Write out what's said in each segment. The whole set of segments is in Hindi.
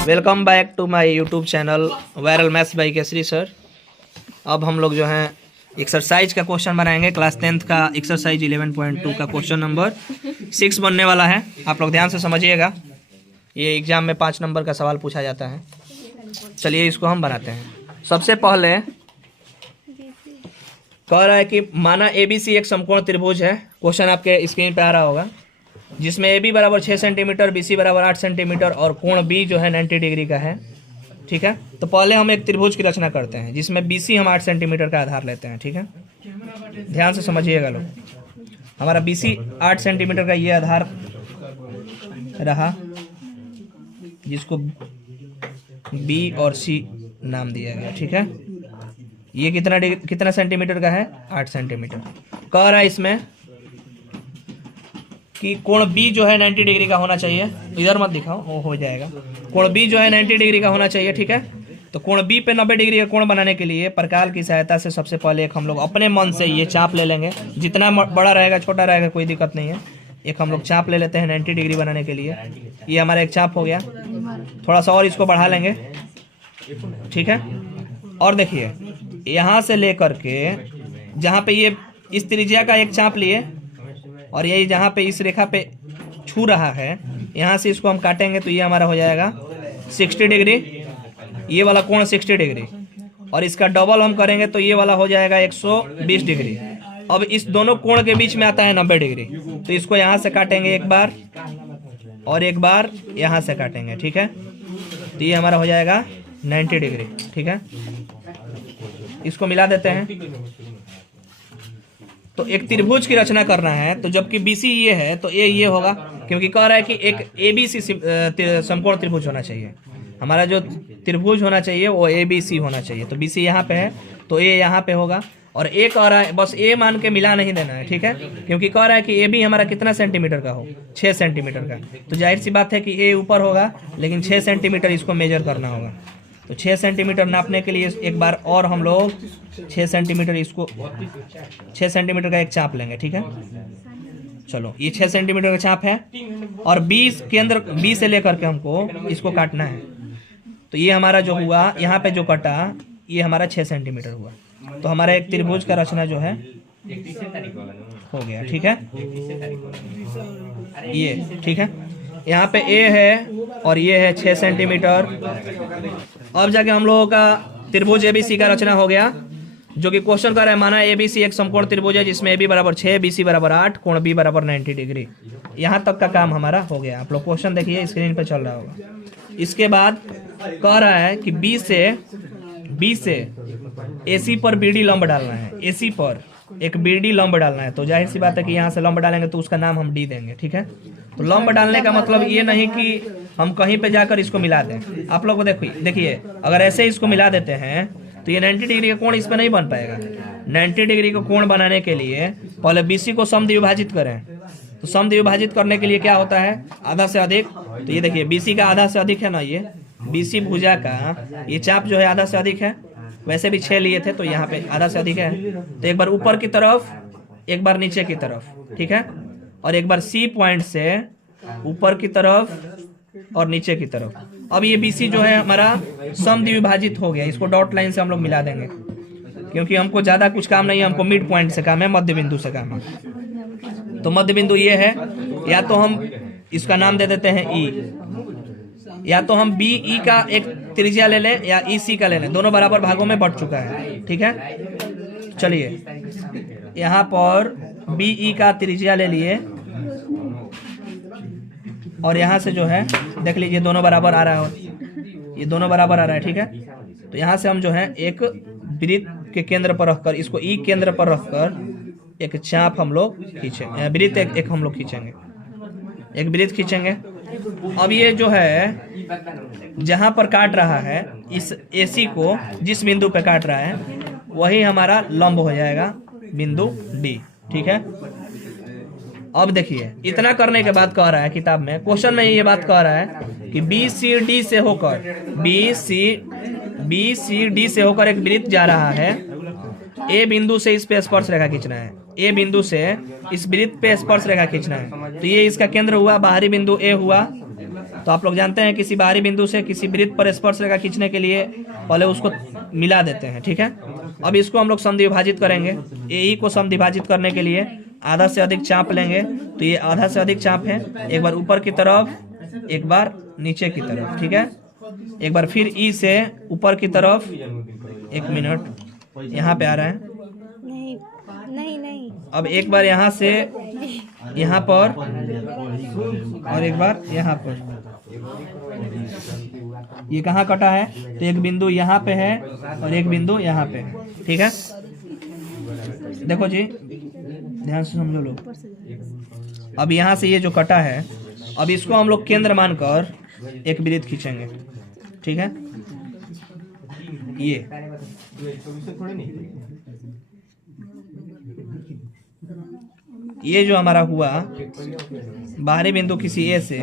Welcome back to my YouTube channel viral maths by Kesari sir. अब हम लोग जो है एक्सरसाइज का क्वेश्चन बनाएंगे। क्लास 10th का एक्सरसाइज 11.2 का क्वेश्चन नंबर 6 बनने वाला है। आप लोग ध्यान से समझिएगा, ये एग्जाम में 5 नंबर का सवाल पूछा जाता है। चलिए इसको हम बनाते हैं। सबसे पहले कह रहा है कि माना ABC एक समकोण त्रिभुज है। क्वेश्चन आपके स्क्रीन पे आ रहा होगा, जिसमें AB बराबर 6 सेंटीमीटर, BC बराबर 8 सेंटीमीटर और कोण B जो है 90 डिग्री का है। ठीक है, तो पहले हम एक त्रिभुज की रचना करते हैं जिसमें BC हम 8 सेंटीमीटर का आधार लेते हैं। ठीक है, ध्यान से समझिएगा लोग। हमारा BC 8 सेंटीमीटर का ये आधार रहा, जिसको B और C नाम दिया गया। ठीक है, ये कितना सेंटीमीटर का है? 8 सेंटीमीटर। कह रहा है इसमें कि कोण B जो है 90 डिग्री का होना चाहिए। इधर मत दिखाओ, वो हो जाएगा। कोण B जो है 90 डिग्री का होना चाहिए। ठीक है, तो कोण B पे 90 डिग्री का कोण बनाने के लिए प्रकार की सहायता से सबसे पहले एक हम लोग अपने मन से ये चाप ले लेंगे। जितना बड़ा रहेगा छोटा रहेगा कोई दिक्कत नहीं है। एक हम लोग चाप ले लेते हैं 90 डिग्री बनाने के लिए। ये हमारा एक चाप हो गया। थोड़ा सा और इसको बढ़ा लेंगे। ठीक है, और देखिए यहाँ से लेकर के जहाँ पे ये इस त्रिज्या का एक चाप लिए और यही जहाँ पे इस रेखा पे छू रहा है, यहाँ से इसको हम काटेंगे तो ये हमारा हो जाएगा 60 डिग्री। ये वाला कोण 60 डिग्री और इसका डबल हम करेंगे तो ये वाला हो जाएगा 120 डिग्री। अब इस दोनों कोण के बीच में आता है 90 डिग्री, तो इसको यहाँ से काटेंगे एक बार और एक बार यहाँ से काटेंगे। ठीक है, तो ये हमारा हो जाएगा 90 डिग्री। ठीक है, इसको मिला देते हैं। तो एक त्रिभुज की रचना करना है, तो जबकि BC ये है तो ये होगा, क्योंकि कह रहा है कि एक ABC समकोण त्रिभुज होना चाहिए। हमारा जो त्रिभुज होना चाहिए वो ABC होना चाहिए। तो BC यहाँ पे है तो A यहाँ पे होगा। और A कह रहा है, बस A मान के मिला नहीं देना है। ठीक है, क्योंकि कह रहा है कि AB हमारा कितना सेंटीमीटर का हो? 6 सेंटीमीटर का। तो जाहिर सी बात है कि A ऊपर होगा, लेकिन 6 सेंटीमीटर इसको मेजर करना होगा। तो 6 सेंटीमीटर नापने के लिए एक बार और हम लोग 6 सेंटीमीटर इसको 6 सेंटीमीटर का एक चाप लेंगे। ठीक है, चलो ये 6 सेंटीमीटर का चाप है और 20 केंद्र B से लेकर के हमको इसको काटना है। तो ये हमारा जो हुआ यहाँ पे जो कटा, ये हमारा 6 सेंटीमीटर हुआ। तो हमारा एक त्रिभुज का रचना जो है हो गया। ठीक है, ये ठीक है, यहाँ पे A है और ये है 6 सेंटीमीटर। अब जाके हम लोगों का त्रिभुज ABC का रचना हो गया, जो कि क्वेश्चन कर रहा है। माना ABC एक समकोण त्रिभुज है जिसमें AB बराबर 6, BC बराबर 8, कोण B बराबर 90 डिग्री। यहाँ तक का काम हमारा हो गया। आप लोग क्वेश्चन देखिए, स्क्रीन पे चल रहा होगा। इसके बाद कह रहा है कि B से AC पर BD लंब डालना है। AC पर एक BD लंब डालना है, तो जाहिर सी बात है कि यहाँ से लंब डालेंगे तो उसका नाम हम D देंगे। ठीक है, तो लंब डालने का मतलब ये नहीं कि हम कहीं पे जाकर इसको मिला दें। आप लोग को देखिए, अगर ऐसे इसको मिला देते हैं तो ये 90 डिग्री का कोण इस पर नहीं बन पाएगा। 90 डिग्री का कोण बनाने के लिए पहले BC को समद्विभाजित करें। तो समद्विभाजित करने के लिए क्या होता है? आधा से अधिक। तो ये देखिए BC का आधा से अधिक है ना, ये BC भुजा का ये चाप जो है आधा से अधिक है। वैसे भी 6 लिए थे तो यहाँ पे आधा से अधिक है। तो एक बार ऊपर की तरफ, एक बार नीचे की तरफ। ठीक है, और एक बार C पॉइंट से ऊपर की तरफ और नीचे की तरफ। अब ये BC जो है हमारा समद्विभाजित हो गया। इसको डॉट लाइन से हम लोग मिला देंगे, क्योंकि हमको ज्यादा कुछ काम नहीं है, हमको मिड पॉइंट से काम है, मध्य बिंदु से काम है। तो मध्य बिंदु ये है, या तो हम इसका नाम दे देते हैं E, या तो हम BE का एक त्रिज्या ले लें या EC का ले लें। दोनों बराबर भागों में बढ़ चुका है। ठीक है, चलिए यहाँ पर BE का त्रिज्या ले लिए और यहाँ से जो है देख लीजिए दोनों बराबर आ रहा है, ये दोनों बराबर आ रहा है। ठीक है, तो यहाँ से हम जो है एक वृत्त के केंद्र पर रखकर, इसको E केंद्र पर रखकर एक चाप हम लोग खींचेंगे, वृत्त एक हम लोग खींचेंगे, एक वृत्त खींचेंगे। अब ये जो है जहां पर काट रहा है, इस AC को जिस बिंदु पे काट रहा है वही हमारा लंब हो जाएगा बिंदु D। ठीक है, अब देखिए इतना करने के बाद कह रहा है किताब में, क्वेश्चन में ये बात कह रहा है कि BCD से होकर BCD से होकर एक वृत्त जा रहा है। A बिंदु से इस पे स्पर्श रेखा खींचना है। A बिंदु से इस वृत्त पे स्पर्श रेखा खींचना है। तो ये इसका केंद्र हुआ, बाहरी बिंदु A हुआ। तो आप लोग जानते हैं किसी बाहरी बिंदु से किसी वृत्त पर स्पर्श रेखा खींचने के लिए पहले उसको मिला देते हैं, ठीक है। अब इसको हम लोग समद्विभाजित करेंगे। ए को समद्विभाजित करने के लिए आधा से अधिक चाप लेंगे, तो ये आधा से अधिक चाप है, एक बार ऊपर की तरफ एक बार नीचे की तरफ, ठीक है। एक बार फिर ई से ऊपर की तरफ, 1 मिनट यहाँ पे आ रहा है, नहीं नहीं नहीं, अब एक बार यहाँ से यहाँ पर और एक बार यहाँ पर। ये कहाँ कटा है, तो एक बिंदु यहाँ पे है और एक बिंदु यहाँ पे है, ठीक है। देखो जी ध्यान से समझो लोग। अब यहाँ से ये जो कटा है, अब इसको हम लोग केंद्र मानकर एक वृत्त खींचेंगे, ठीक है। ये जो हमारा हुआ बाहरी बिंदु किसी ए से,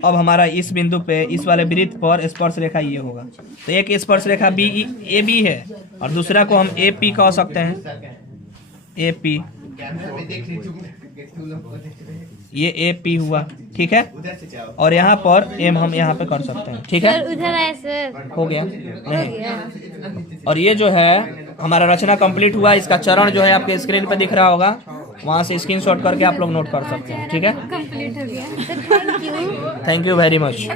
अब हमारा इस बिंदु पे इस वाले वृत्त पर स्पर्श रेखा ये होगा, तो एक स्पर्श रेखा बी ए बी है और दूसरा को हम ए पी कह सकते हैं, ए पी, ये ए पी हुआ, ठीक है। और यहाँ पर एम हम यहाँ पे कर सकते हैं, ठीक है। उधर ऐसे हो गया नहीं। और ये जो है हमारा रचना कंप्लीट हुआ। इसका चरण जो है आपके स्क्रीन पे दिख रहा होगा, वहाँ से स्क्रीनशॉट करके आप लोग नोट कर सकते हैं, ठीक है। कंप्लीट हो गया। तो thank you. Thank you very much.